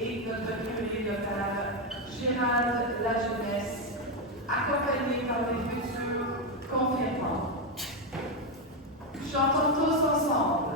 et notre curé local, Gérald La Jeunesse, accompagné par les futurs confirmants. Chantons tous ensemble.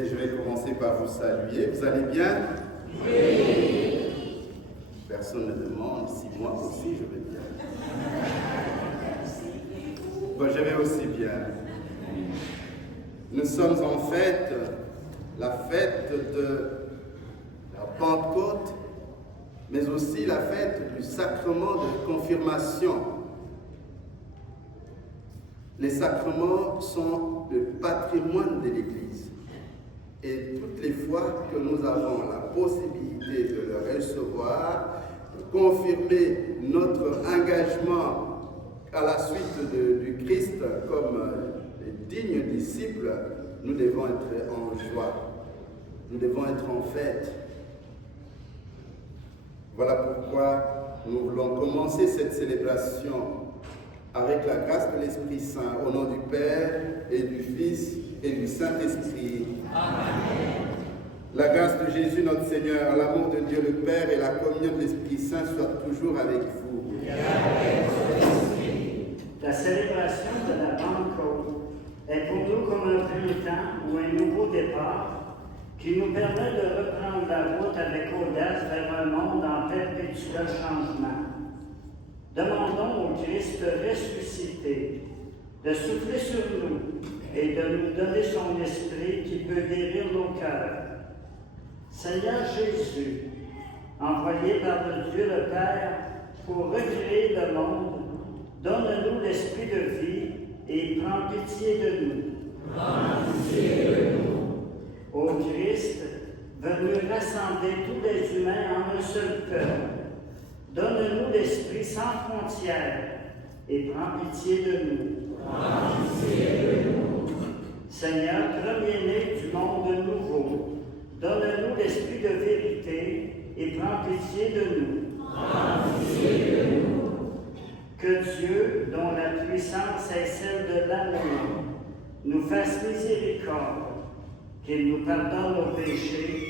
Je vais commencer par vous saluer. Vous allez bien? Oui. Personne ne demande si moi aussi je vais bien. Bon, je vais aussi bien. Nous sommes en fête, la fête de la Pentecôte, mais aussi la fête du sacrement de confirmation. Les sacrements sont le patrimoine de l'Église. Et toutes les fois que nous avons la possibilité de le recevoir, de confirmer notre engagement à la suite du Christ comme les dignes disciples, nous devons être en joie. Nous devons être en fête. Voilà pourquoi nous voulons commencer cette célébration avec la grâce de l'Esprit Saint, au nom du Père et du Fils et du Saint-Esprit. Amen. La grâce de Jésus notre Seigneur, l'amour de Dieu le Père et la communion de l'Esprit Saint soient toujours avec vous. La célébration de la Pentecôte est pour nous comme un printemps ou un nouveau départ qui nous permet de reprendre la route avec audace vers un monde en perpétuel changement. Demandons au Christ ressuscité de souffler sur nous et de nous donner son esprit qui peut guérir nos cœurs. Seigneur Jésus, envoyé par le Dieu le Père pour recréer le monde, donne-nous l'esprit de vie et prends pitié de nous. Prends pitié de nous. Ô Christ, venu rassembler tous les humains en un seul cœur, donne-nous l'esprit sans frontières et prends pitié de nous. Prends pitié de nous. Seigneur, premier-né du monde nouveau, donne-nous l'esprit de vérité et prends pitié de nous. Prends pitié de nous. Que Dieu, dont la puissance est celle de l'amour, nous fasse miséricorde, qu'il nous pardonne nos péchés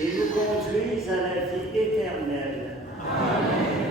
et nous conduise à la vie éternelle. Amen.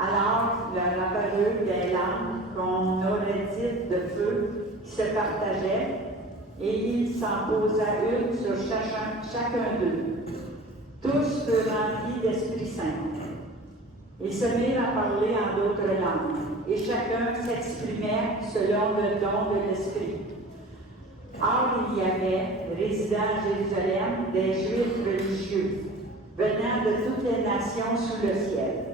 Alors, leur apparut des lampes qu'on aurait dites de feu qui se partageaient, et il s'en posa une sur chacun d'eux. Tous furent remplis d'Esprit Saint. Ils se mirent à parler en d'autres langues, et chacun s'exprimait selon le don de l'Esprit. Or, il y avait, résidant à Jérusalem, des Juifs religieux, venant de toutes les nations sous le ciel.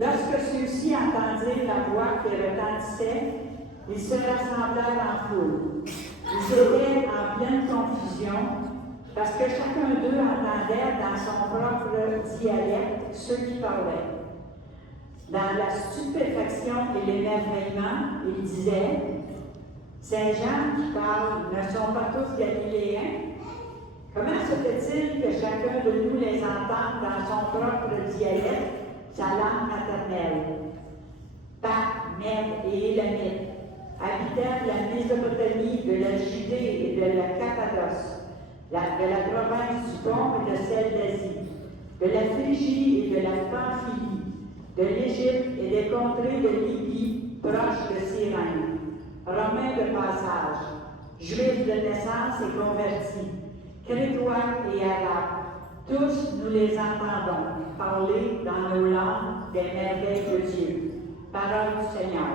Lorsque ceux-ci entendirent la voix qui retentissait, ils se rassemblèrent en foule. Ils étaient en pleine confusion parce que chacun d'eux entendait dans son propre dialecte ceux qui parlaient. Dans la stupéfaction et l'émerveillement, ils disaient « Ces gens qui parlent ne sont pas tous galiléens? Comment se fait-il que chacun de nous les entende dans son propre dialecte, sa langue maternelle? » Pâques, Mèdes et Élamites, habitants de la Mésopotamie, de la Judée et de la Cappadoce, de la province du Pont et de celle d'Asie, de la Phrygie et de la Pamphylie, de l'Égypte et des contrées de Libye, proches de Cyrène, Romains de passage, Juifs de naissance et convertis, Crétois et Arabes, tous nous les entendons parler dans nos langues des merveilles de Dieu. Parole du Seigneur.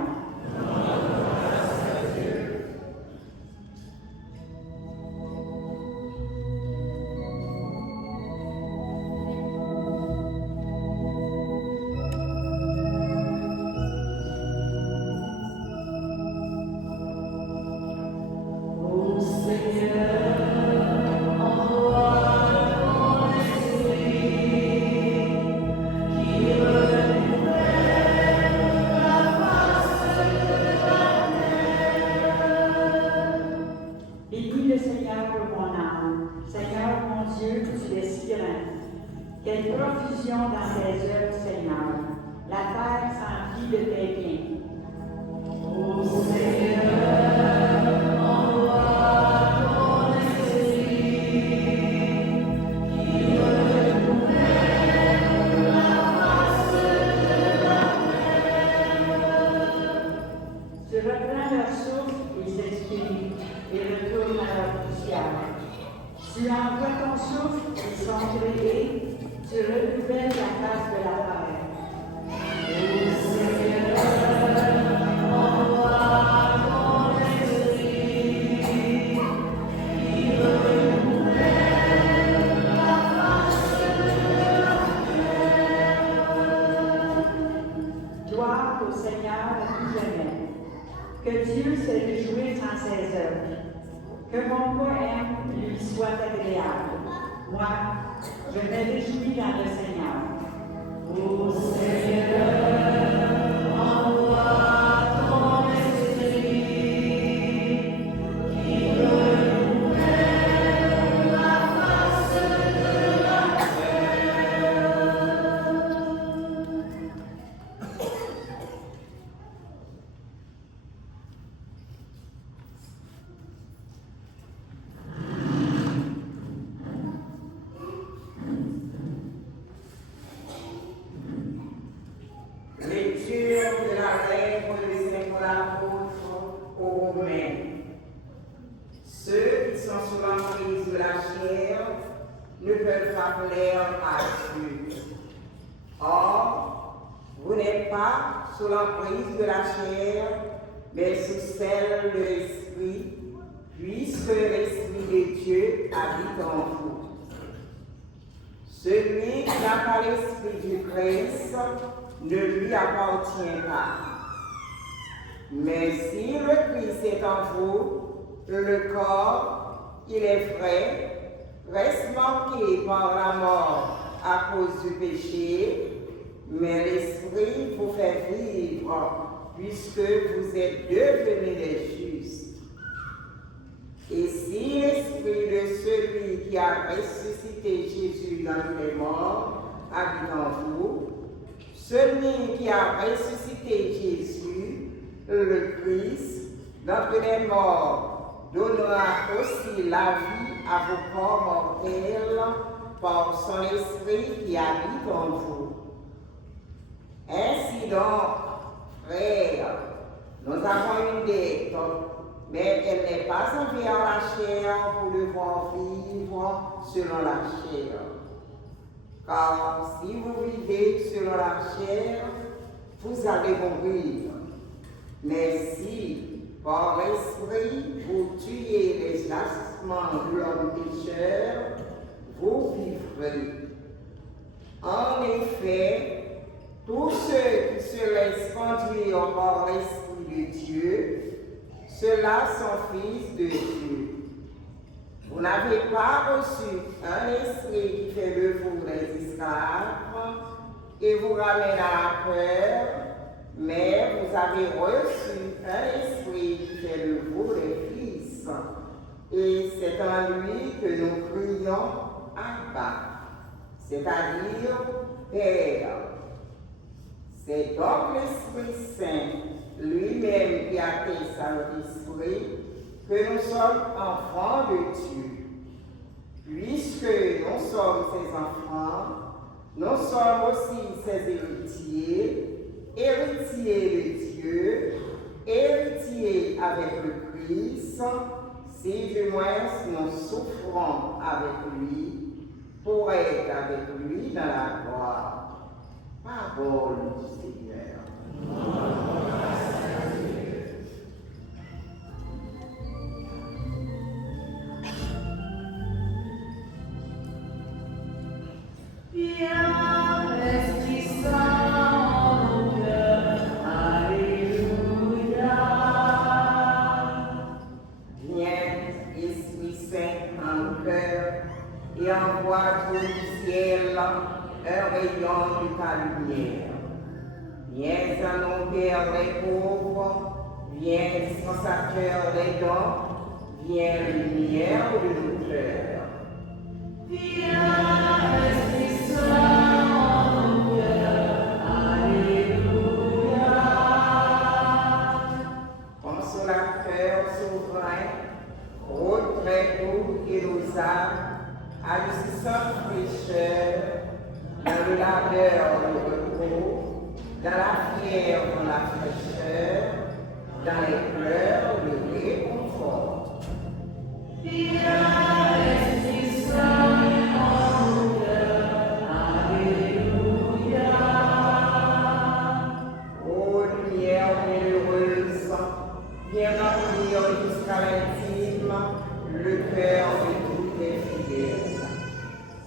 Quelle profusion dans tes œuvres, Seigneur. La terre s'emplit de tes biens. Ô Seigneur, envoie ton esprit, qui renouvelle la face de la terre. Tu reprends leur souffle, ils s'expriment et retournent à leur poussière. Tu envoies ton souffle, ils sont créés. Tu renouvelles la face de la terre. Ô Seigneur, envoie ton esprit, qui renouvelle la face de la terre. Gloire au Seigneur à tout jamais. Que Dieu se réjouisse en ses œuvres. Que mon poème lui soit agréable. Moi, je me réjouis dans le Seigneur. Ô Seigneur, envoie ton esprit, qui renouvelle la face de la terre. Ceux qui sont sous l'emprise de la chair ne peuvent pas plaire à Dieu. Or, vous n'êtes pas sous l'emprise de la chair, mais sous celle de l'Esprit, puisque l'Esprit de Dieu habite en vous. Celui qui n'a pas l'Esprit du Christ ne lui appartient pas. Mais si le Christ est en vous, le corps, il est vrai, reste manqué par la mort à cause du péché, mais l'Esprit vous fait vivre puisque vous êtes devenus des justes. Et si l'Esprit de celui qui a ressuscité Jésus dans les morts habite en vous, celui qui a ressuscité Jésus, le Christ, d'entre les morts, donnera aussi la vie à vos corps mortels par son esprit qui habite en vous. Ainsi donc, frères, nous avons une dette, mais elle n'est pas envers la chair pour devoir vivre selon la chair. Car si vous vivez selon la chair, vous allez mourir. Mais si, par l'esprit, vous tuez les agissements de l'homme pécheur, vous vivrez. En effet, Tous ceux qui se laissent conduire par l'Esprit de Dieu, ceux-là sont fils de Dieu. Vous n'avez pas reçu un esprit qui fait de vous des esclaves et vous ramène à la peur, mais vous avez reçu un esprit qui fait de vous des fils. Et c'est en lui que nous crions Abba, c'est-à-dire Père. C'est donc l'Esprit Saint lui-même qui atteste à notre esprit que nous sommes enfants de Dieu. Puisque nous sommes ses enfants, nous sommes aussi ses héritiers, héritiers de Dieu, héritiers avec le Christ, si du moins nous souffrons avec lui, pour être avec lui dans la gloire. Parole du Seigneur. Et envoie du ciel un rayon de ta lumière. Viens à nos cœurs les pauvres, viens dispensateur des dons, viens lumière de nos cœurs. Viens, Esprit Saint, en nos cœurs, Alléluia. Consolateur souverain, retrait doux et aux âmes, adoucissant pécheur, dans le labeur le repos, dans la fièvre la fraîcheur, dans les pleurs le réconfort. Viens, Esprit Saint, en nos cœurs, Alléluia. Ô lumière bienheureuse, viens remplir jusqu'à l'intime le cœur de toutes les fidèles.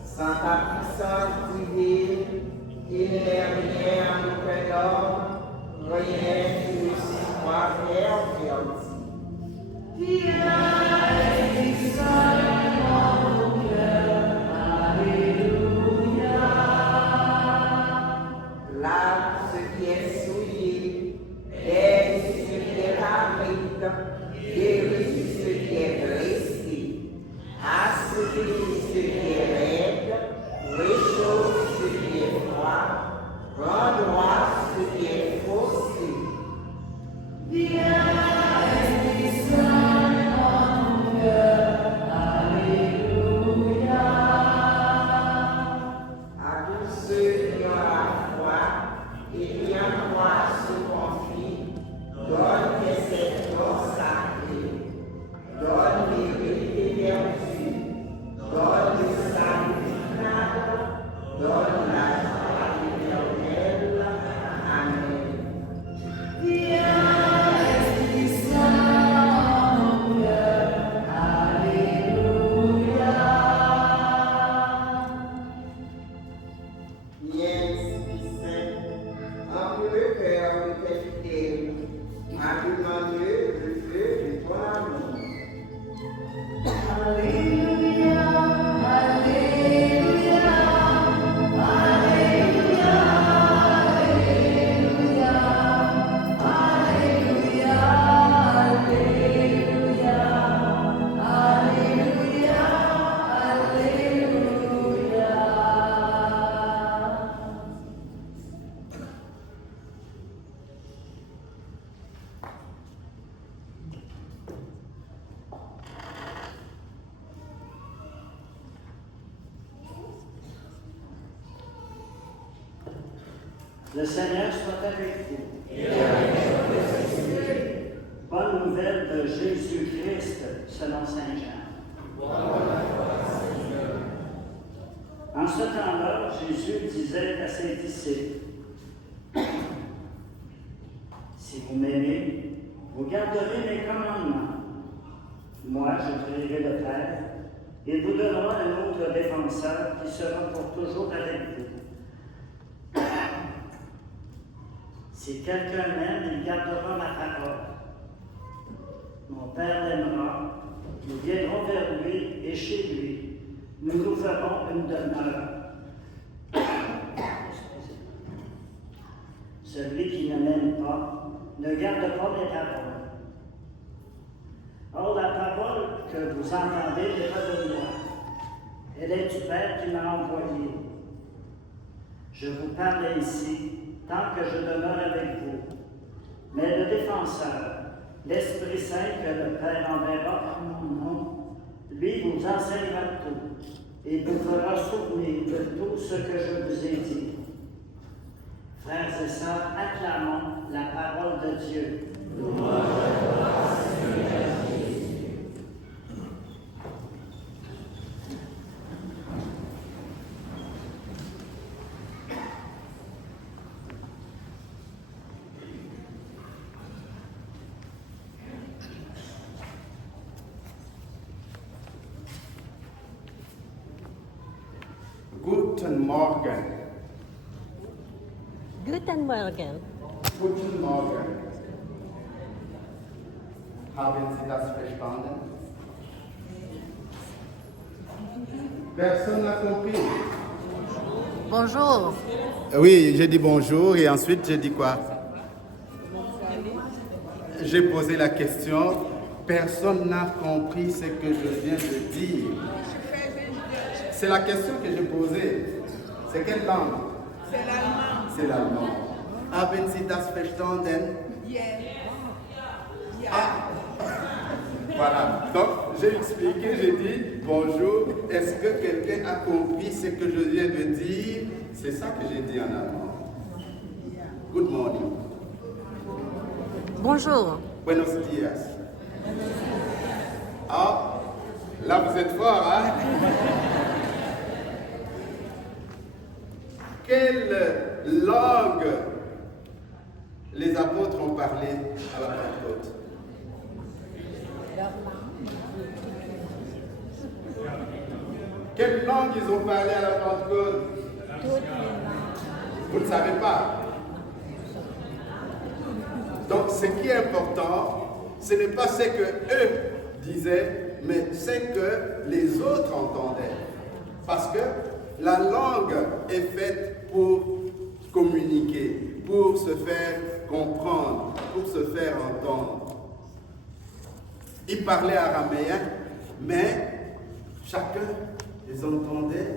Sans ta puissance divine, il n'est rien à nous perdre, rien qui ne soit perverti. Viens, Esprit Saint, en nos cœurs, Alléluia. Lave ce qui est souillé, aide ce qui est aride, guéris ce qui est blessé, assouplis ce qui est raide, réchauffe ce qui est froid, rend droit ce qui est faussé. Viens, Esprit Saint, en nos cœurs, Alléluia. À tous ceux qui ont la foi et qui en toi se confient, donne tes secteurs sacrés, donne les et vertus, donne le salut final, donne la joie éternelle. Amen. Viens, Esprit Saint, en nos cœurs, Alléluia. Viens, Esprit Saint, remplis le cœur de tes fidèles, allumant le feu de ton amour. Alléluia, Alléluia, Alléluia, Alléluia, Alléluia, Alléluia, Alléluia, Alléluia. Le Seigneur soit avec vous. Bonne nouvelle de Jésus-Christ selon Saint Jean. En ce temps-là, Jésus disait à ses disciples, si vous m'aimez, vous garderez mes commandements. Moi, je prierai le Père, il vous donnera un autre défenseur qui sera pour toujours avec vous. Si quelqu'un m'aime, il gardera ma parole. Mon Père l'aimera, nous viendrons vers lui et chez lui. Nous nous ferons une demeure. Celui qui ne m'aime pas ne garde pas mes paroles. Or, la parole que vous entendez n'est pas de moi. Elle est du Père qui m'a envoyé. Je vous parle ici, tant que je demeure avec vous. Mais le défenseur, l'Esprit Saint que le Père enverra en mon nom, lui vous enseignera tout et vous fera souvenir de tout ce que je vous ai dit. Frères et sœurs, acclamons la parole de Dieu. Guten Morgen. Guten Morgen. Guten Morgen. Haben Sie das verstanden? Personne n'a compris. Bonjour. Oui, j'ai dit bonjour et ensuite j'ai dit quoi? J'ai posé la question. Personne n'a compris ce que je viens de dire. C'est la question que j'ai posée. C'est quelle langue? C'est l'allemand. C'est l'allemand. Haben Sie das verstanden? Ah. Voilà. Donc, j'ai expliqué, j'ai dit bonjour. Est-ce que quelqu'un a compris ce que je viens de dire? C'est ça que j'ai dit en allemand. Good morning. Bonjour. Buenos dias. Ah, là vous êtes fort, hein? Quelle langue les apôtres ont parlé à la Pentecôte? Quelle langue ils ont parlé à la Pentecôte? Vous ne savez pas. Donc ce qui est important, ce n'est pas ce que eux disaient, mais ce que les autres entendaient. Parce que la langue est faite pour communiquer, pour se faire comprendre, pour se faire entendre. Ils parlaient araméen, mais chacun les entendait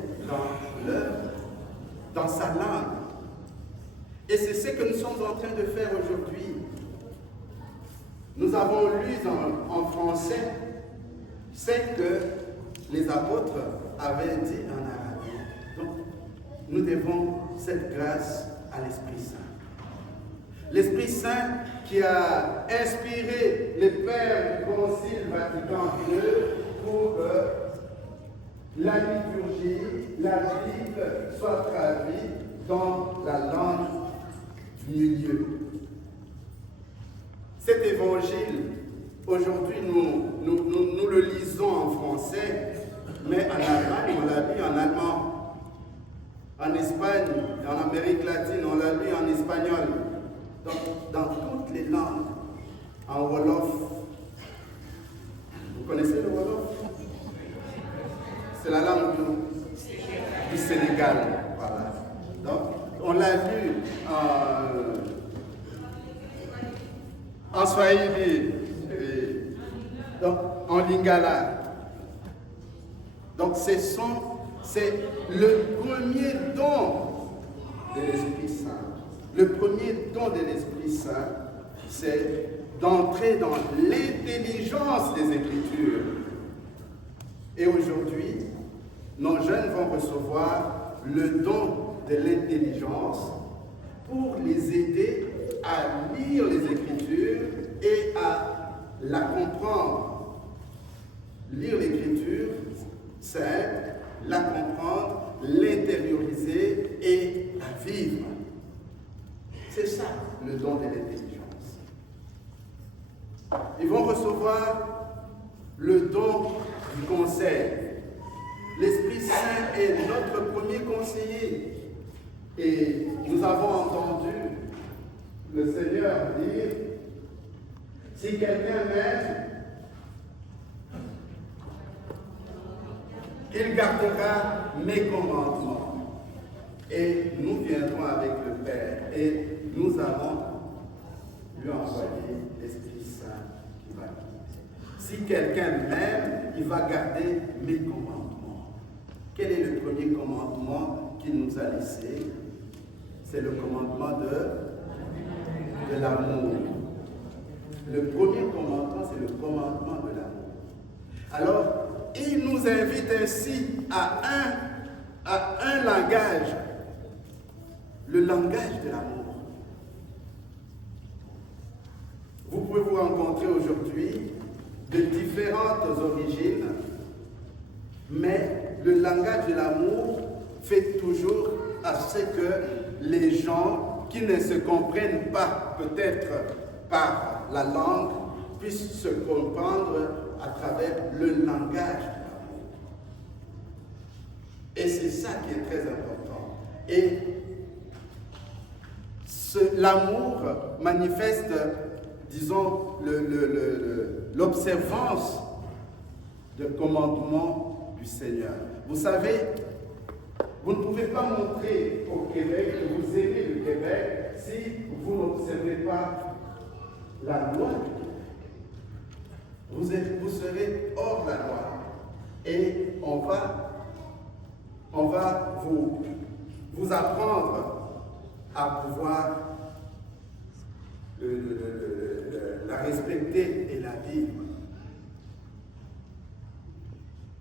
dans sa langue. Et c'est ce que nous sommes en train de faire aujourd'hui. Nous avons lu en français ce que les apôtres avaient dit en arabe. Donc, nous devons cette grâce à l'Esprit Saint. L'Esprit Saint qui a inspiré les pères du Concile Vatican II pour que la liturgie, la Bible soit traduite dans la langue du milieu. Cet évangile, aujourd'hui, nous le lisons en français, mais en Allemagne, on l'a lu en allemand. En Espagne, en Amérique latine, on l'a lu en espagnol. Donc, dans toutes les langues, en Wolof. Vous connaissez le Wolof? C'est la langue du Sénégal. Voilà. Donc, on l'a lu en Swahili, donc en Lingala. Donc c'est le premier don de l'Esprit Saint. Le premier don de l'Esprit Saint, c'est d'entrer dans l'intelligence des Écritures. Et aujourd'hui, nos jeunes vont recevoir le don de l'intelligence pour les aider à lire les Écritures et à la comprendre. Lire l'Écriture, c'est la comprendre, l'intérioriser et la vivre. C'est ça le don de l'intelligence. Ils vont recevoir le don du conseil. L'Esprit Saint est notre premier conseiller. Et nous avons entendu le Seigneur dit, si quelqu'un m'aime, il gardera mes commandements. Et nous viendrons avec le Père et nous allons lui envoyer l'Esprit Saint qui va guider. Si quelqu'un m'aime, il va garder mes commandements. Quel est le premier commandement qu'il nous a laissé? C'est le commandement de l'amour. Le premier commandement, c'est le commandement de l'amour. Alors, il nous invite ainsi à un langage, le langage de l'amour. Vous pouvez vous rencontrer aujourd'hui de différentes origines, mais le langage de l'amour fait toujours à ce que les gens qui ne se comprennent pas peut-être par la langue puissent se comprendre à travers le langage de l'amour. Et c'est ça qui est très important. Et l'amour manifeste, disons, l'observance du commandement du Seigneur. Vous savez, vous ne pouvez pas montrer au Québec que vous aimez le Québec si vous n'observez pas la loi du Québec. Vous serez hors la loi. Et on va vous apprendre à pouvoir la respecter et la vivre.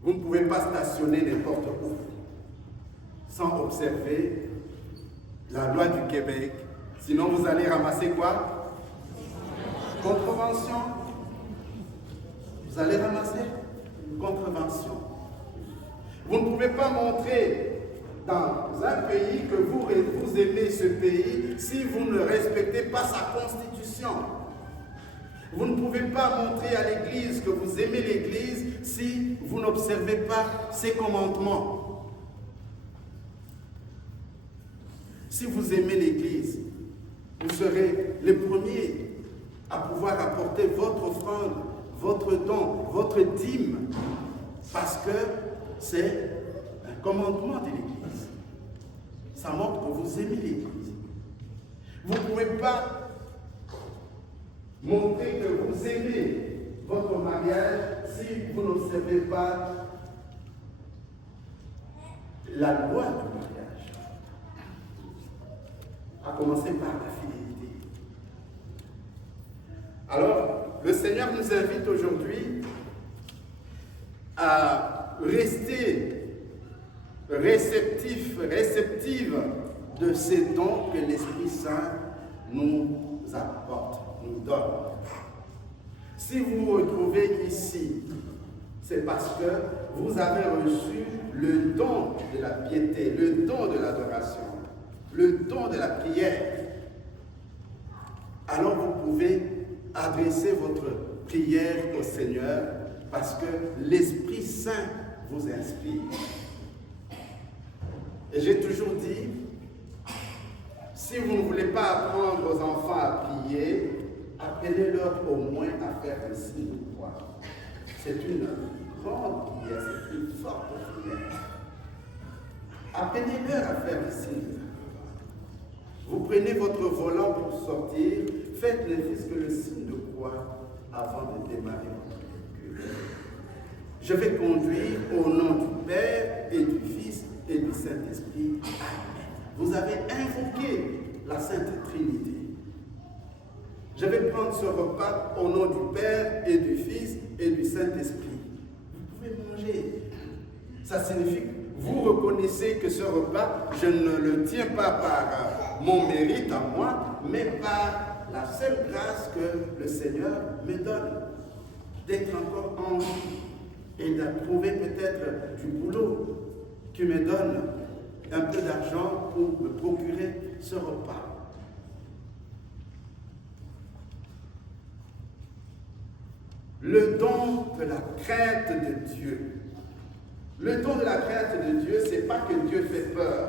Vous ne pouvez pas stationner n'importe où sans observer la loi du Québec. Sinon, vous allez ramasser quoi? Contrevention. Vous allez ramasser contrevention. Vous ne pouvez pas montrer dans un pays que vous aimez ce pays si vous ne respectez pas sa constitution. Vous ne pouvez pas montrer à l'Église que vous aimez l'Église si vous n'observez pas ses commandements. Si vous aimez l'Église, vous serez les premiers à pouvoir apporter votre offrande, votre don, votre dîme, parce que c'est un commandement de l'Église. Ça montre que vous aimez l'Église. Vous ne pouvez pas montrer que vous aimez votre mariage si vous n'observez pas la loi du mariage, à commencer par la fidélité. Alors, le Seigneur nous invite aujourd'hui à rester réceptive de ces dons que l'Esprit Saint nous apporte, nous donne. Si vous vous retrouvez ici, c'est parce que vous avez reçu le don de la piété, le don de l'adoration, le don de la prière. Alors vous pouvez adresser votre prière au Seigneur parce que l'Esprit Saint vous inspire. Et j'ai toujours dit, si vous ne voulez pas apprendre aux enfants à prier, apprenez-leur au moins à faire le signe de croix. C'est une grande prière, c'est une forte prière. Apprenez-leur à faire le signe de croix. Vous prenez votre volant pour sortir, faites ne fût-ce que le signe de croix avant de démarrer votre lecture. Je vais conduire au nom du Père et du Fils et du Saint-Esprit. Amen. Vous avez invoqué la Sainte Trinité. Je vais prendre ce repas au nom du Père et du Fils et du Saint-Esprit. Vous pouvez manger. Ça signifie que vous reconnaissez que ce repas, je ne le tiens pas par mon mérite à moi, mais par la seule grâce que le Seigneur me donne. D'être encore en vie et de trouver peut-être du boulot qui me donne un peu d'argent pour me procurer ce repas. Le don de la crainte de Dieu. Le don de la crainte de Dieu, ce n'est pas que Dieu fait peur.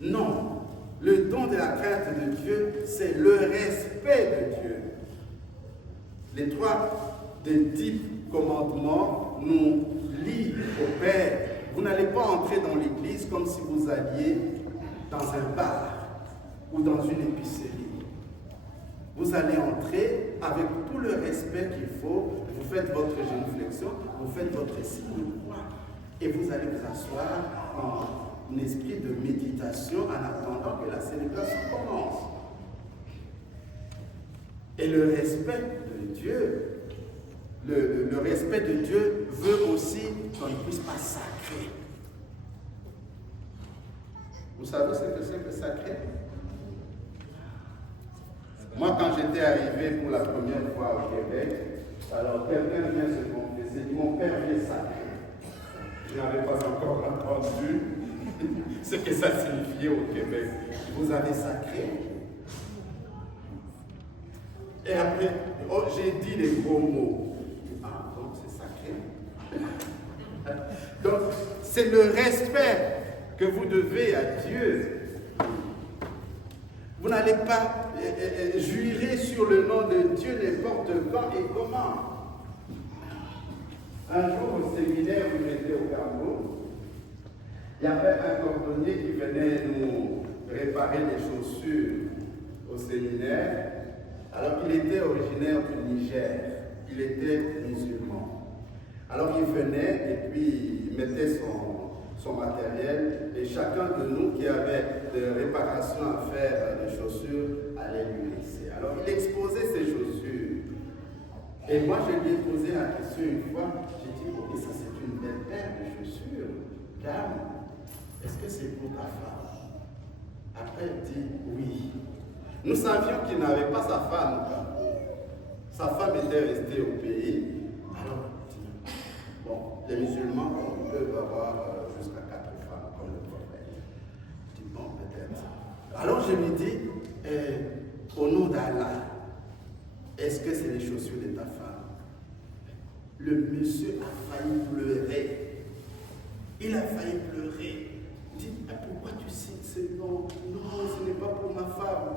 Non. Le don de la crainte de Dieu, c'est le respect de Dieu. Les 3 des 10 commandements nous lient au Père. Vous n'allez pas entrer dans l'église comme si vous alliez dans un bar ou dans une épicerie. Vous allez entrer avec tout le respect qu'il faut. Vous faites votre génuflexion, vous faites votre signe de croix. Et vous allez vous asseoir en esprit de méditation en attendant que la célébration commence. Et le respect de Dieu, le respect de Dieu veut aussi qu'on ne puisse pas sacrer. Vous savez ce que c'est que sacrer? Moi, quand j'étais arrivé pour la première fois au Québec, alors quelqu'un vient se confesser, dit mon père vient sacré. Je n'avais pas encore entendu ce que ça signifiait au Québec. Vous avez sacré? Et après, oh, j'ai dit les gros mots. Ah, donc c'est sacré. Donc, c'est le respect que vous devez à Dieu. Vous n'allez pas jurer sur le nom de Dieu n'importe quand et comment. Un jour au séminaire où j'étais au Cameroun, il y avait un cordonnier qui venait nous réparer les chaussures au séminaire. Alors qu'il était originaire du Niger, il était musulman. Alors il venait et puis il mettait son matériel et chacun de nous qui avait des réparations à faire des chaussures allait lui laisser. Alors il exposait ses chaussures. Et moi je lui ai posé la question une fois, j'ai dit, oh, mais ça c'est une belle paire de chaussures. Dame, est-ce que c'est pour ta femme? Après il dit oui. Nous savions qu'il n'avait pas sa femme. Sa femme était restée au pays. Alors, bon, les musulmans peuvent avoir jusqu'à 4 femmes, comme le prophète. Je dis, bon, peut-être. Alors je lui dis, au nom d'Allah, est-ce que c'est les chaussures de ta femme? Le monsieur a failli pleurer. Il a failli pleurer. Il dit, pourquoi tu cites ce nom? Non, ce n'est pas pour ma femme.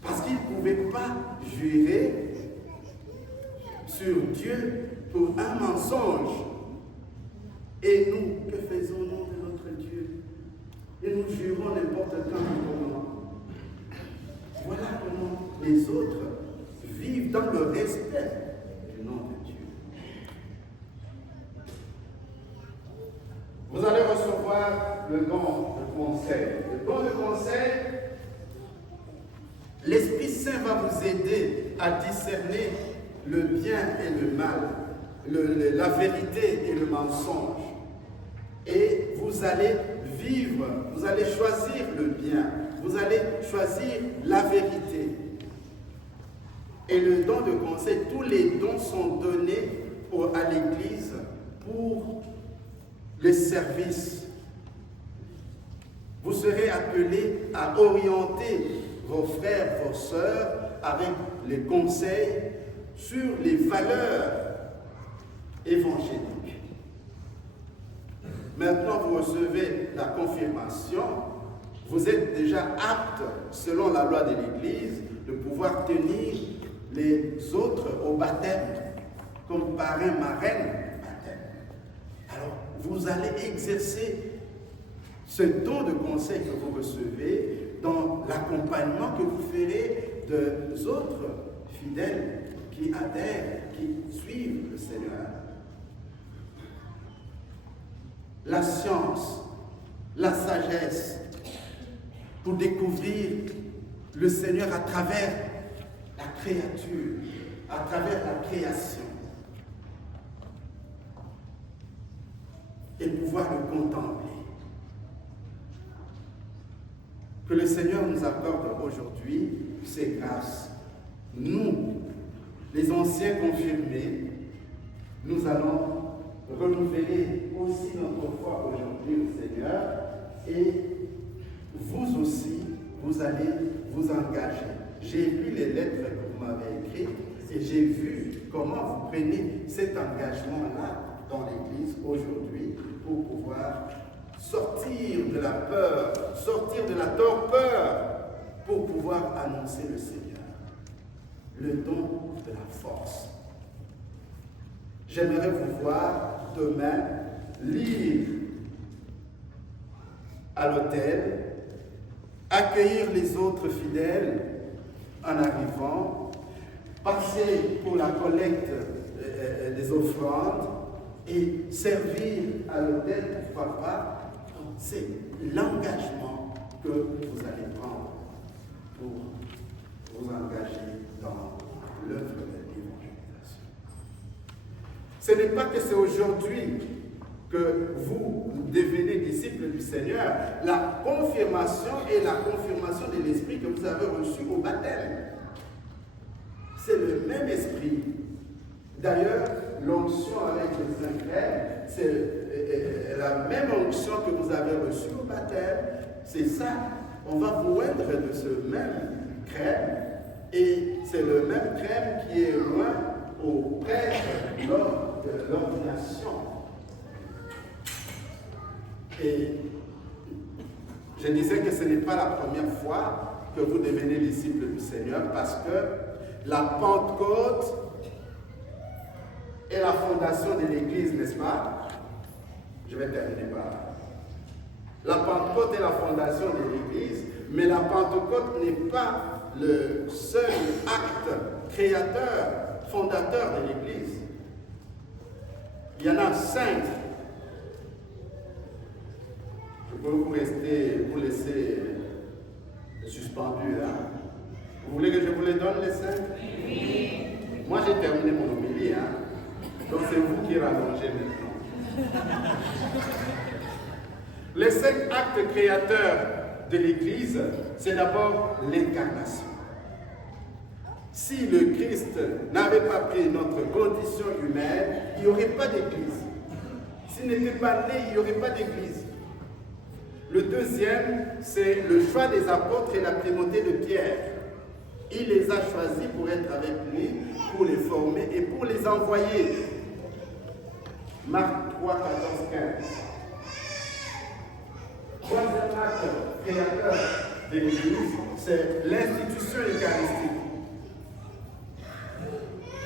Parce qu'il ne pouvait pas jurer sur Dieu pour un mensonge. Et nous, que faisons-nous de notre Dieu? Et nous jurons n'importe quand et comment. Voilà comment les autres vivent dans le respect du nom de Dieu. Vous allez recevoir le don de conseil. Le don de conseil, l'Esprit Saint va vous aider à discerner le bien et le mal, la vérité et le mensonge. Et vous allez vivre, vous allez choisir le bien, vous allez choisir la vérité. Et le don de conseil, tous les dons sont donnés à l'Église pour les services. Vous serez appelés à orienter vos frères, vos sœurs, avec les conseils sur les valeurs évangéliques. Maintenant, vous recevez la confirmation. Vous êtes déjà apte, selon la loi de l'Église, de pouvoir tenir les autres au baptême, comme parrain, marraine baptême. Alors, vous allez exercer ce don de conseil que vous recevez dans l'accompagnement que vous ferez des autres fidèles qui adhèrent, qui suivent le Seigneur. La science, la sagesse, pour découvrir le Seigneur à travers la créature, à travers la création. Et pouvoir le contempler. Que le Seigneur nous accorde aujourd'hui ses grâces. Nous, les anciens confirmés, nous allons renouveler aussi notre foi aujourd'hui au Seigneur et vous aussi, vous allez vous engager. J'ai lu les lettres que vous m'avez écrites et j'ai vu comment vous prenez cet engagement-là dans l'Église aujourd'hui pour pouvoir sortir de la peur, sortir de la torpeur pour pouvoir annoncer le Seigneur. Le don de la force. J'aimerais vous voir demain lire à l'hôtel, accueillir les autres fidèles en arrivant, passer pour la collecte des offrandes et servir à l'hôtel, pourquoi pas. C'est l'engagement que vous allez prendre pour vous engager dans l'œuvre de l'évangélisation. Ce n'est pas que c'est aujourd'hui que vous devenez disciples du Seigneur. La confirmation est la confirmation de l'Esprit que vous avez reçu au baptême. C'est le même esprit. D'ailleurs, l'onction avec le Saint-Crème, c'est la même onction que vous avez reçue au baptême. C'est ça. On va vous oindre de ce même crème. Et c'est le même crème qui est loin au prêtre lors de l'ordination. Et je disais que ce n'est pas la première fois que vous devenez disciples du Seigneur parce que la Pentecôte est la fondation de l'Église, n'est-ce pas? Je vais terminer par là. La Pentecôte est la fondation de l'Église, mais la Pentecôte n'est pas le seul acte créateur, fondateur de l'Église. Il y en a 5. Je peux vous laisser suspendu là. Vous voulez que je vous les donne les 5? Oui. Moi j'ai terminé mon homélie, hein. Donc c'est vous qui rallongez maintenant. Les 5 actes créateurs de l'Église, c'est d'abord l'incarnation. Si le Christ n'avait pas pris notre condition humaine, il n'y aurait pas d'Église. S'il n'était pas né, il n'y aurait pas d'Église. Le deuxième, c'est le choix des apôtres et la primauté de Pierre. Il les a choisis pour être avec lui, pour les former et pour les envoyer. Marc 3, 14, 15. Troisième acte créateur de l'Église, c'est l'institution eucharistique.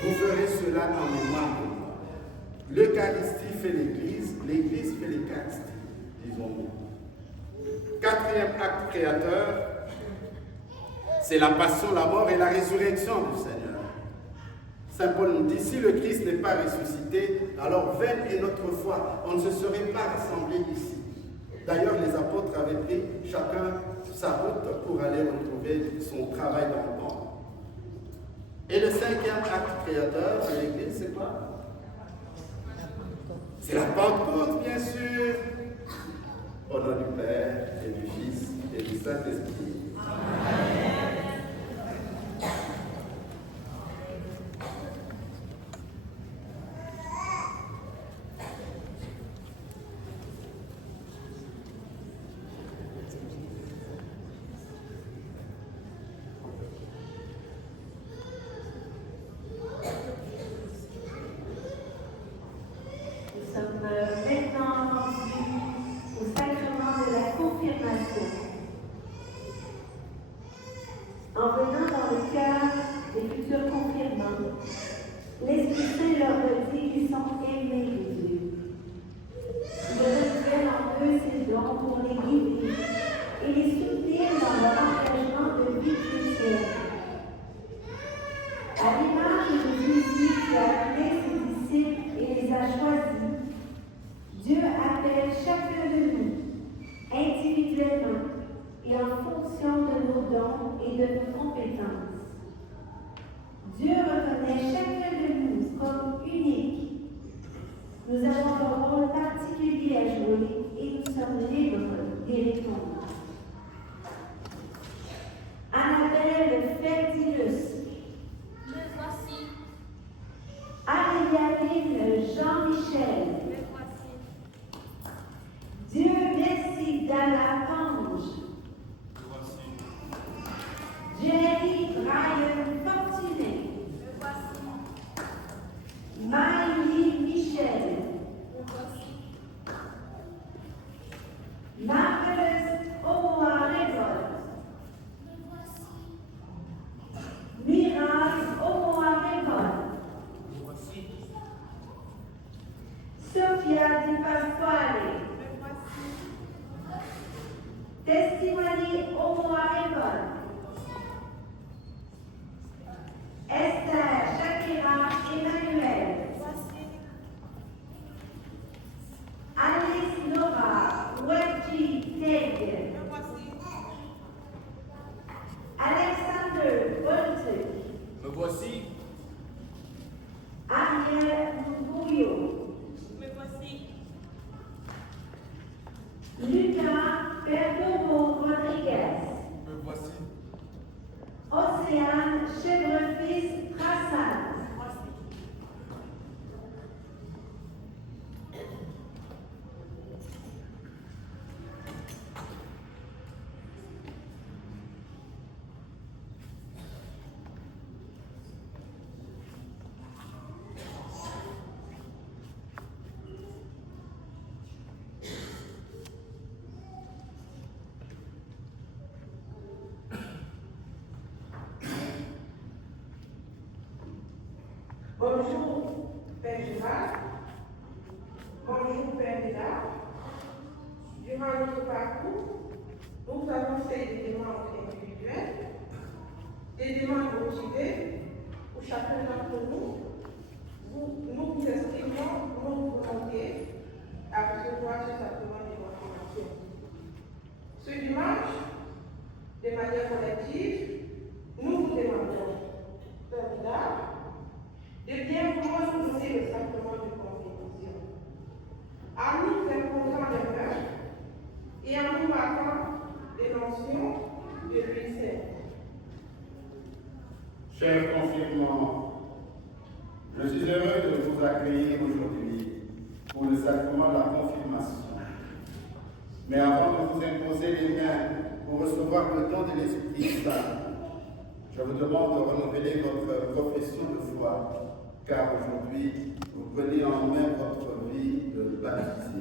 Vous ferez cela en mémoire de moi. L'Eucharistie fait l'Église, l'Église fait l'Eucharistie, disons-nous. Quatrième acte créateur, c'est la passion, la mort et la résurrection du Seigneur. Saint Paul nous dit, si le Christ n'est pas ressuscité, alors vaine est notre foi. On ne se serait pas rassemblés ici. D'ailleurs, les apôtres avaient pris chacun sa route pour aller retrouver son travail dans le monde. Et le 5e acte créateur de l'Église, c'est quoi? C'est la Pentecôte, bien sûr. Au nom du Père, et du Fils, et du Saint-Esprit. Amen. Nous sommes maintenant rendus au sacrement de la confirmation. En venant dans le cœur des futurs confirmants, l'Esprit Saint leur dit qu'ils sont aimés de Dieu. Il renouvelle en eux ses dons pour les guider et les soutenir dans leur engagement de vie chrétienne. À l'image de Jésus qui a appelé ses disciples et les a choisis, Dieu appelle chacun de nous, individuellement et en fonction de nos dons et de nos compétences. Dieu reconnaît chacun de nous comme unique. Nous avons un rôle particulier à jouer et nous sommes libres d'y répondre. Annabelle Fertilus. Me voici. Ariane Jean-Michel. Me voici. Dieu merci Dalla Pange. Me voici. Jerry Brian Fortuné. Me voici. Maïlie Michel. Me voici. voici. Ariel Bouillot, Me voici. Lucas Perdomo Rodriguez, Me voici. Océane Chevrefils Trassade, Voici. Bonjour, Père Gérard. Bonjour, Père Gérard. Durant notre parcours, nous avons fait des demandes individuelles, des demandes motivées où chacun d'entre nous, nous vous exprimons notre volonté à recevoir ce sacrement de confirmation. Ce dimanche, de manière collective, nous vous demandons, Père Gérard, de bien vouloir nous donner le sacrement de confirmation, en nous imposant les mains et en nous marquant les mentions de l'UICN. Chers confirmants, je suis heureux de vous accueillir aujourd'hui pour le sacrement de la confirmation. Mais avant de vous imposer les mains pour recevoir le don de l'Esprit Saint, je vous demande de renouveler votre profession de foi, car aujourd'hui, vous prenez en main votre vie de baptisé.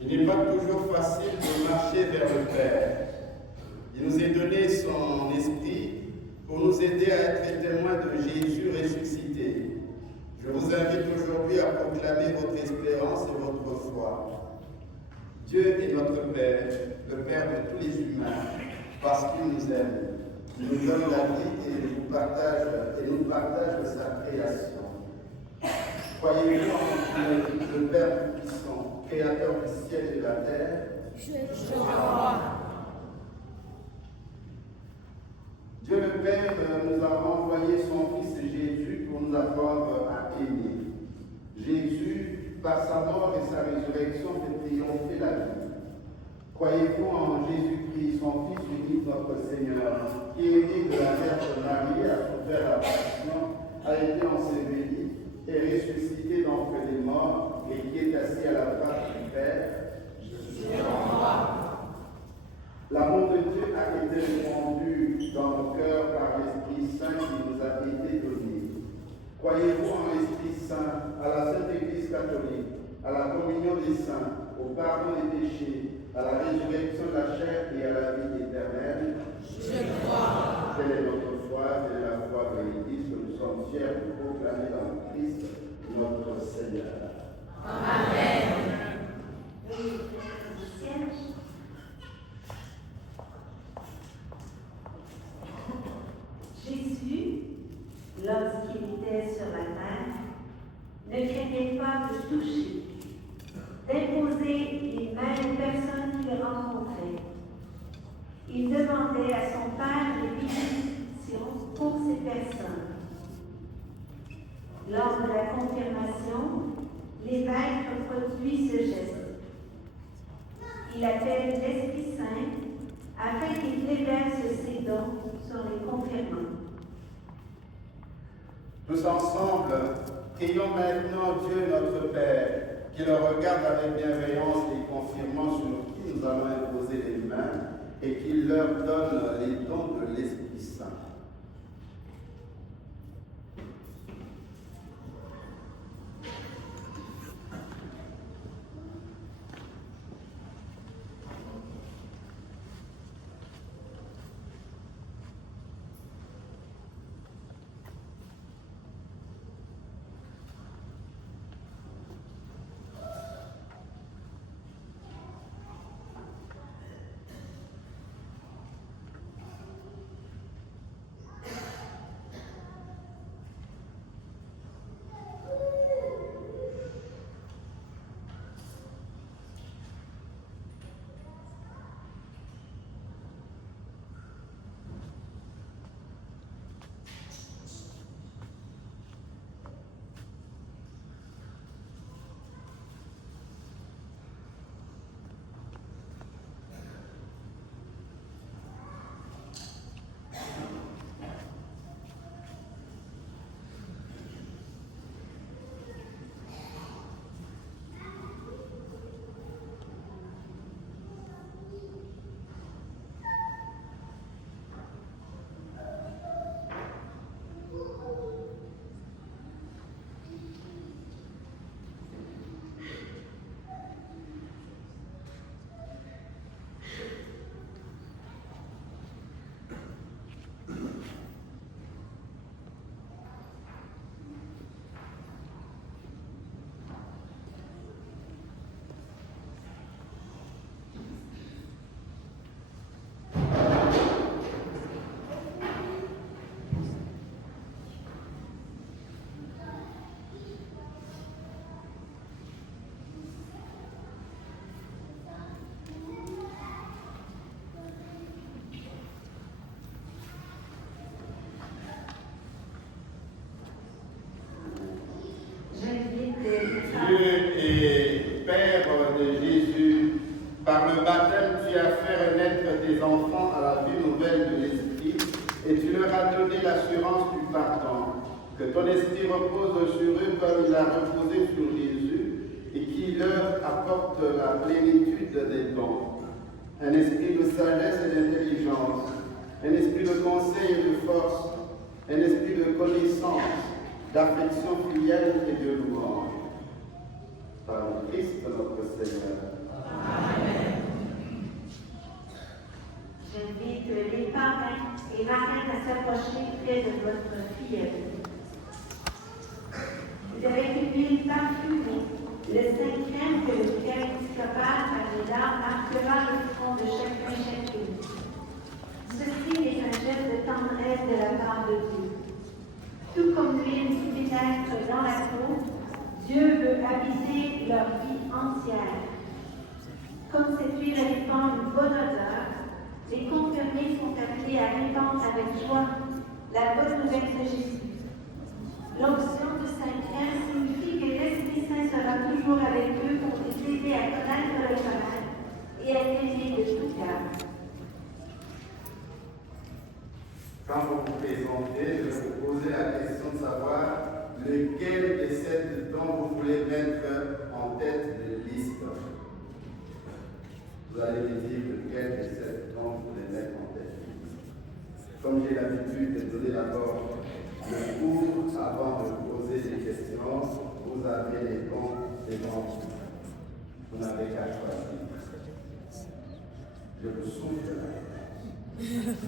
Il n'est pas toujours facile de marcher vers le Père. Il nous a donné son esprit pour nous aider à être témoins de Jésus ressuscité. Je vous invite aujourd'hui à proclamer votre espérance et votre foi. Dieu est notre Père, le Père de tous les humains, parce qu'il nous aime. Il nous donne la vie et nous partage sa création. Croyez-vous en Dieu, le Père puissant, créateur du ciel et de la terre? Je crois. Dieu le Père nous a envoyé son Fils Jésus pour nous apprendre à aimer. Jésus, par sa mort et sa résurrection, fait triompher la vie. Croyez-vous en Jésus-Christ, son Fils unique, notre Seigneur, qui est né de la Vierge Marie, a souffert la passion, a été enseveli et ressuscité d'entre les morts et qui est assis à la droite du Père? Je crois. L'amour de Dieu a été répandu dans nos cœurs par l'Esprit Saint qui nous a été donné. Croyez-vous en l'Esprit Saint, à la Sainte Église catholique, à la communion des saints, au pardon des péchés, à la résurrection de la chair et à la vie éternelle? Je crois. Telle est notre foi, telle est la foi de l'Église que nous sommes fiers de proclamer dans le Christ, notre Seigneur. Amen. demander à son Père les bénédictions pour ces personnes. Lors de la confirmation, l'évêque reproduit ce geste. Il appelle l'Esprit Saint afin qu'il déverse ses dons sur les confirmants. Tous ensemble, prions maintenant Dieu notre Père, qui le regarde avec bienveillance les confirmants sur qui nous allons imposer les mains et qu'il leur donne les dons de l'Esprit Saint. Dieu et Père de Jésus, par le baptême, tu as fait renaître tes enfants à la vie nouvelle de l'Esprit et tu leur as donné l'assurance du pardon. Que ton esprit repose sur eux comme il a reposé sur Jésus et qui leur apporte la plénitude des dons. Un esprit de sagesse et d'intelligence, un esprit de conseil et de force, un esprit de connaissance, d'affection filiale et de louange. Par le Christ notre Seigneur. Amen. J'invite les parrains et marraines à s'approcher près de votre filleule. Vous avez une huile parfumée, le cinquième que le cœur épiscopal par marquera le front de chacun et chacune. Ceci est un geste de tendresse de la part de Dieu. Tout comme l'huile qui pénètre dans la peau, Dieu veut habiter leur vie entière. Comme cette huile répand une bonne odeur, les confirmés sont appelés à répandre avec joie la bonne nouvelle de Jésus. L'onction du cinquième signifie que l'Esprit Saint sera toujours avec eux pour les aider à connaître le chemin et à l'aimer de tout cœur. Quand vous vous présentez, je vous posez la question de savoir lequel des 7 dons vous voulez mettre en tête de liste. Vous allez me dire lequel des 7 dons vous voulez mettre en tête de liste. Comme j'ai l'habitude de donner d'abord le cours avant de poser des questions, vous avez les dons devant vous. Vous n'avez qu'à choisir. Je vous souffle là.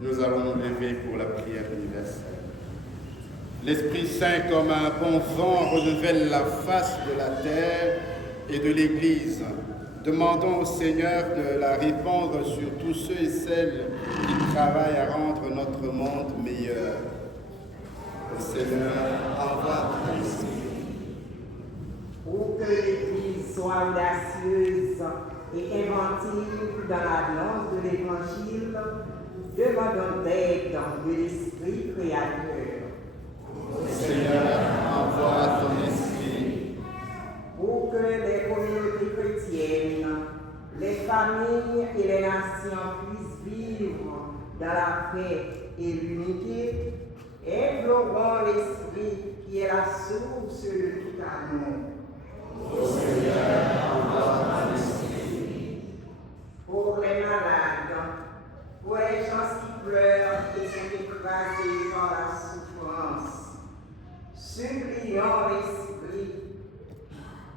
Nous allons nous lever pour la prière universelle. L'Esprit Saint, comme un bon vent, renouvelle la face de la terre et de l'Église. Demandons au Seigneur de la répandre sur tous ceux et celles qui travaillent à rendre notre monde meilleur. Le Seigneur envoie ton Esprit. Pour que l'Église soit audacieuse et inventive dans l'annonce de l'Évangile, demandons d'aide de l'Esprit créateur. Seigneur, envoie ton Esprit. Pour que les communautés chrétiennes, les familles et les nations puissent vivre dans la paix et l'unité, implorons l'Esprit qui est la source de tout amour. Seigneur, envoie ton Esprit. Pour les malades, pour les gens qui pleurent et sont écrasés par la souffrance, supplions l'Esprit,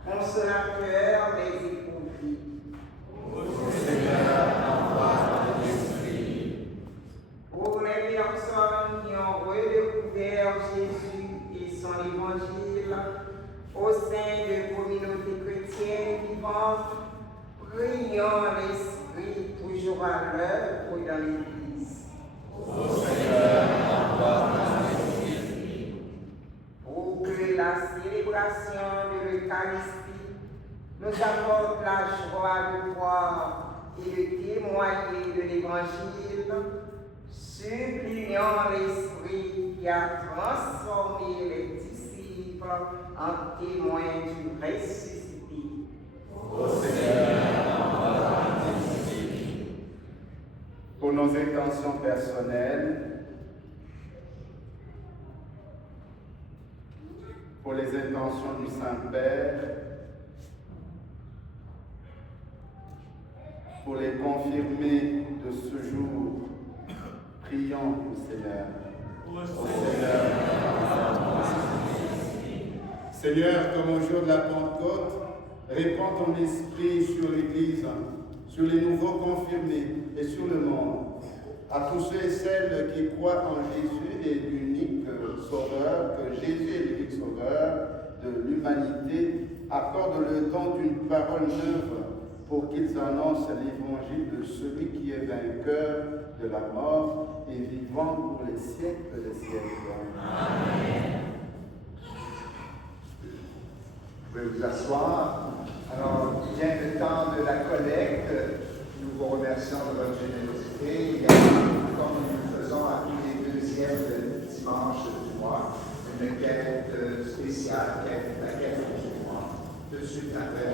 consolateur des éprouvis. Seigneur, envoie ton Esprit. Pour les personnes qui ont redécouvert Jésus et son évangile au sein de communautés chrétiennes vivantes, prions l'Esprit toujours à l'œuvre dans l'Église. Seigneur, envoie ton Esprit. Pour que la célébration de l'Eucharistie nous apporte la joie de voir et de témoigner de l'Évangile, supplions l'Esprit qui a transformé les disciples en témoins du ressuscité. Seigneur, envoie ton Esprit. Pour nos intentions personnelles, pour les intentions du Saint-Père, pour les confirmés de ce jour, prions au Seigneur. Au Seigneur, envoie ton Esprit. Seigneur, comme au jour de la Pentecôte, répands ton esprit sur l'Église, sur les nouveaux confirmés et sur le monde. À tous ceux et celles qui croient en Jésus et l'unique Sauveur, que Jésus est l'unique Sauveur de l'humanité, accorde le don d'une parole neuve pour qu'ils annoncent l'évangile de celui qui est vainqueur de la mort et vivant pour les siècles des siècles. Amen. Vous pouvez vous asseoir. Alors, il vient le temps de la collecte. Nous vous remercions de votre générosité. Il y a, comme nous le faisons à tous les deuxièmes dimanches du mois, une quête spéciale, la quête du mois. Tout de suite après,